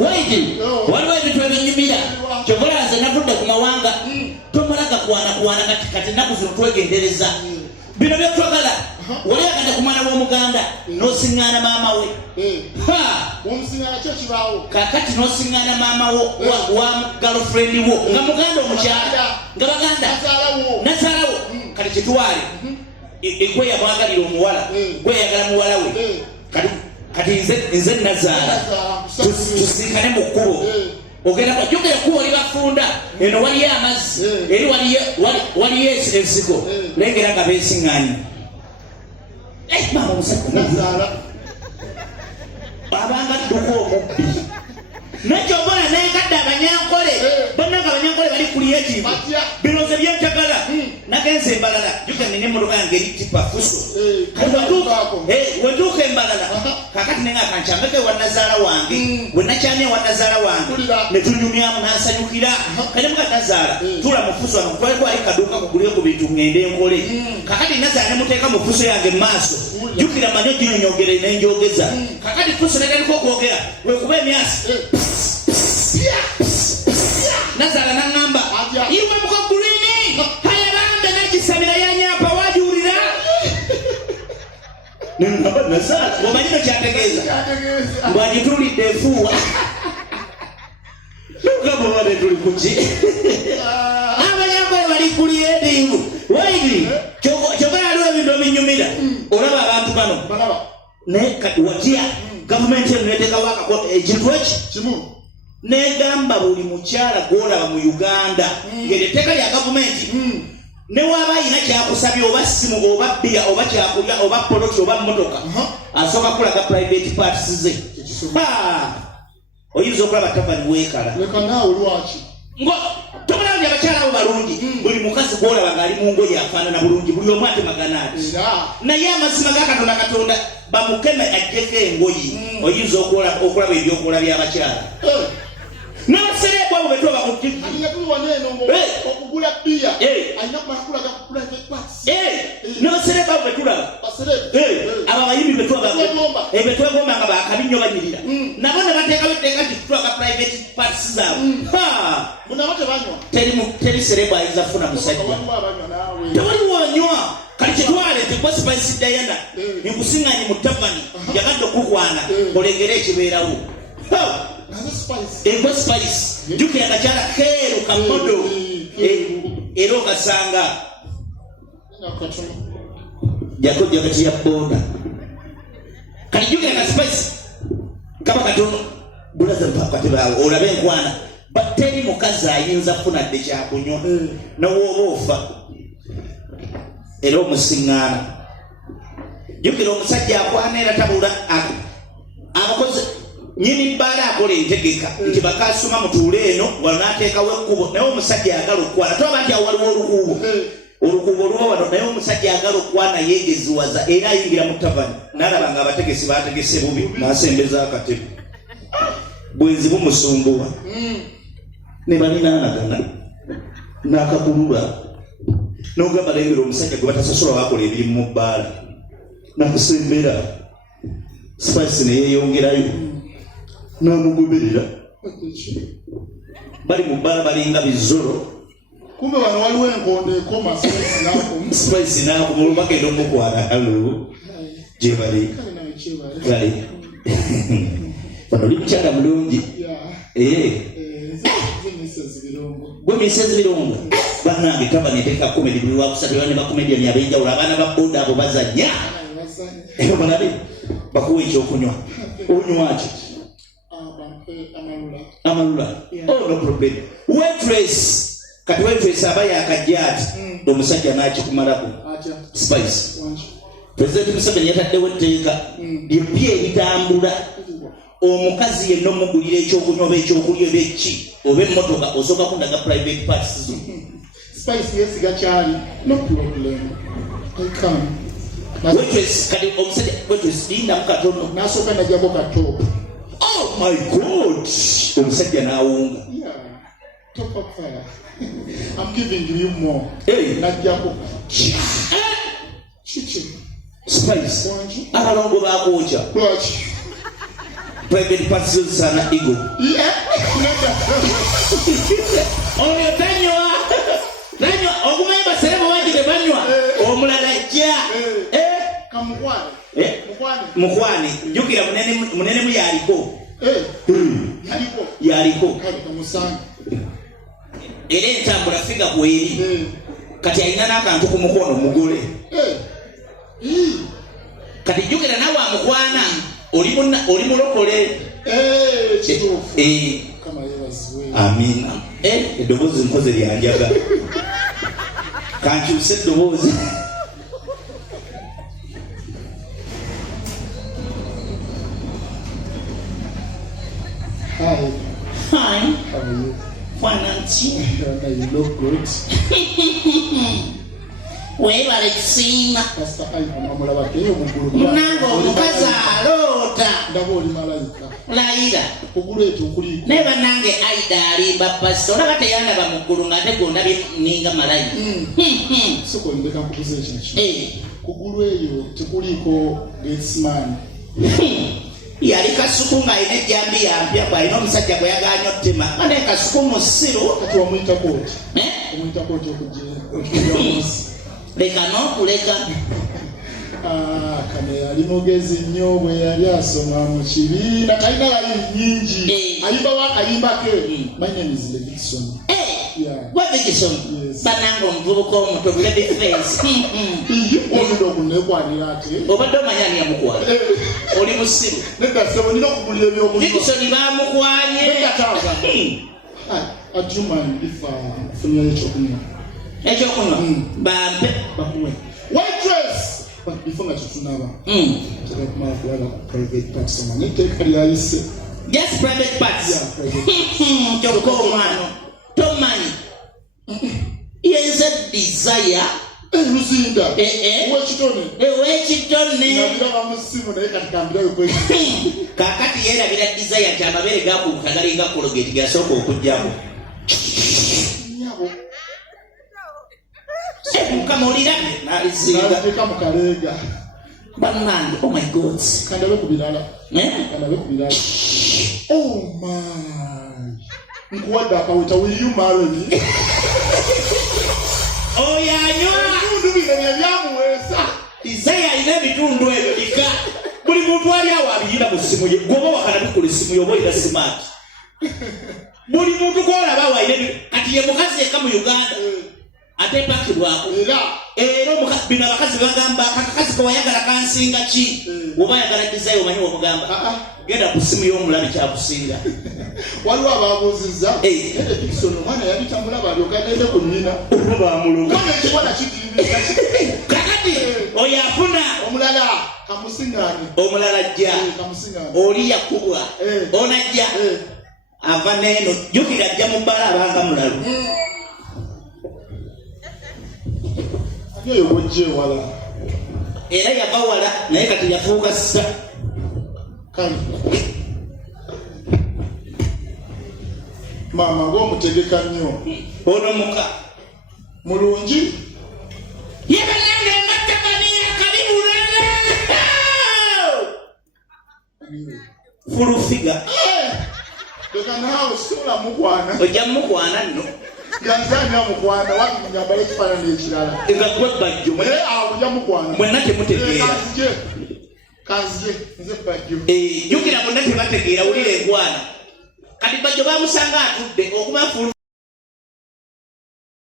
waiti waliwo ebintu ebinyumira kyobulaze navudde ku mawanga tomalaga kwana kati naku zino twegendereza bino byotwagala wali agenda ku mwana w'omuganda n'osiŋŋaana maama we kakati n'osiŋŋaana maama wo wa girlfriend wo nga muganda omukyala nga baganda nazaalawo kati kitwale gwe yamwagalira omuwala gwe yagala muwala we kati nze nazaala tusinkane mu kkubo ogenda kwajogera kuba oli bafunda eno waliyo amazzi eri waliyo ensiko lengera nga beesiŋŋanye mama omusajja abanga dduka omubbi nekyobona nenkadde abanyankole bannanga abanyankole bali creative biroze byenjagala nagenze embalala juga nina emmotoka yange eri tipa fuso wetuuka embalala kakati nenga kankyambeko ewanazaala wange wenakyamya ewanazaala wange netunyumyamu nansanyukira kanyamuka nazaala tula mu fuso wano kwali kwali kaduuka kugulire ku bintu ngende enkole kakati nazaala nemuteeka mu fuso yange maaso jukira manyo ginyonyogere nenjogeza kakati fuso negaliko okwogera wekuba emyasi nazaala nangamba iwe mukogurini hayalambe nagisabira yanyapa wajuulira nengamba nazaala omanyino kyategeeza ngwagitulidde efuuwa nogamba bane tuli kuki abanyankole bali kuliedivu waidi kyogala aliwo ebintu ebinyumira olaba abantu bano naye kati watya gavumenti eno neteekawo akakoto ekintu eki kimu negamba buli mukyala gwolaba mu Uganda ng'eteeka lya gavumenti newaaba ayina kyakusabye oba simu oba bbiya oba kyakulya oba poloti oba mmotoka asooka kulaga private parts ze oyinza okulaba tavani weekala ngo tobulaba nti abakyala abo balungi buli mukazi gwolaba ng'ali mu ngoye afaanana bulungi buli omu atemagana ati naye amazima ga katonda bamukeme ajjeko engoyi oyinza okulaba ebyokola by'abakyala n'abasereebwa abo betwaba ku tv okugula bbiya alina kumala kulaga ku private parts n'abasereebwa abo betulaba abo abayimbi betwegomba nga bakabinyo banyirira nabo ne bateekawo etteeka nti tutulaga private parts zaabwe teri sereebwa ayinza kufuna musajja tewaliwo anywa kali kitwale tekwa Spice Diana nkusiŋŋanye mu tavani yagadde okukwana olengere ekibeerawo engwa Spice jukira akakyala keeru kamodo era okasanga jakojja kati ya boda kali jukira ka Spice kaba katono bulaza mpakatebaawo olabe enkwana bateri mukazi ayinza kufuna dde kyakunywa nowooba ofa era omusiŋŋaana jukira omusajja akwana era tabula abakozi nyini bbaala akola entegeka nti bakasoma mutuule eno wanaateekawo ekkubo naye omusajja ayagala okukwana toba nti awo waliwo olukuubo oluba wano naye omusajja ayagala okukwana yeegeziwaza era ayingira mu tavani nalaba nga abategesi bategese bubi nasembeza akatebe bwenzi bumusumbuwa ne balinaanagana n'akakulula n'ogamba lengera omusajja gwe batasasula bakola ebirimu mu bbaala nakusembera Spice neyeeyongerayo n'amugoberera bali mu bbaala balinga bizolo kumbe wano waliwo enkondo ekoma Spice n'akuma bagenda omukwana halo gye bali kale bano oli mukyala mulungi gwe Mrs. Birungo bannange taba neteeka komedi buli wakusatu ne bakomediani ab'enjawulo abaana ba boda abo bazanya balabe bakuwa ekyokunywa onywa ki amalula no problem waitress kati waitress aba yakajja ati omusajja n'akikumalako Spice President Museveni yataddewo etteeka lyepya eritambula omukazi yenna omugulira ekyokunywa oba ekyokulya oba eki oba emmotoka osooka kundaga private parts zo Spice yesiga kyali no problem I come waitress kati omusajja waitress linda mukatono nasooka najjako kato oh my god omusajja n'awunga top of fire I'm giving you more najjako Spice abalongo bakwokya private parts sana ego. Oyo tanywa okumanya baserema wajire banywa omulala ajja mukwani jukira munene mu yaliko era entambula figa kweri kati alina n'akantu ku mukono mugole kati jukira nawe amukwana oli mulokole amina eddoboozi nkoze lyanjaga kankyuse eddoboozi Hi. Hi. How are you? Fancy. You look good. Weba lekisima. Pastor amamulaba keyo mugulu. Munango omukazi alota. Ndabo oli malayika. Layira. Ogulu eto okuli. Neba nange aida alimba pastor. Olaba teyanda ba mugulu ngate gonda ninga malayika. Soko ndeka kukuze ekintu. Kugulu eyo tekuliko Getman. Yali kasuku nga ine jambi yampya kwa ino musajja gwe yaganya ottema ane kasuku musiru kati wamuyita kooti omuyita kooti okujja leka n'okuleka kane yali mugezi nnyo bwe yali asoma mu kibiina kalina yali nnyingi ayimbawo akayimba ke my name is Levickson. Levickson bananga omuvubuka omuto Levickson omudo okunekwanira ate obadde omanya ani yamukwala oli musiru nedda sebo nina okugulira ebyokunywa Levickson bamukwanye do you mind if funyayo ekyokunywa bampe bakuwe waitress before nga tutunaba tebakumala kulaba private parts omaniteeka lyayise just private parts kyokka omwana tomanyi yenze desire Luzinda owekitone nabiraba mu ssimu naye kati kambirayo kweki kakati yerabira desire nti amabere gakulukuta galinga kologeti gasooka okujjamu mukama olirabye nalizinga mu kaleega bannange oh my god kandabe ku birala oh my nkuwadde akaweta will you marry me oyanywa ebitundu bino byebyamuweesa desire alina ebitundu ebyo bika buli muntu ali awo abiyina mu ssimu ye gwoba wakanabikola essimu yoba oyina simaati buli muntu gwolaba waine kati ye mukazi eka mu Uganda ate pakibwako era bino abakazi bagamba akakazi kawayagala kansinga ki oba ayagala desire omanyi wamugamba genda ku ssimu y'omulabi kyakusinga waliwo ababuuzizza Levickson omwana yali tambulaba alyoka agende ku nnyina bamulunga ekibona kitiibisa kakati oyo afuna omulala kamusiŋŋaane omulala ajja oli yakubwa onajja ava neeno jjukira ajja mu bbala abanga mulalu eyo bojje wala era yava wala naye kati yafuuka sita kale maama ng'omutegeka nnyo ono muka mulungi yebanange matakaniya kabibulana fulufiga leka naawe situla mukwana ojja mukwana nno ganzani amukwana wanyambala ekifaananyi ekirala nga gwe bajjo awo ojja mukwana mwenna temutegeera kanzije nze bajjo jjukira bonna tebategeera wulira enkwana kati bajjo bamusanga atudde okuba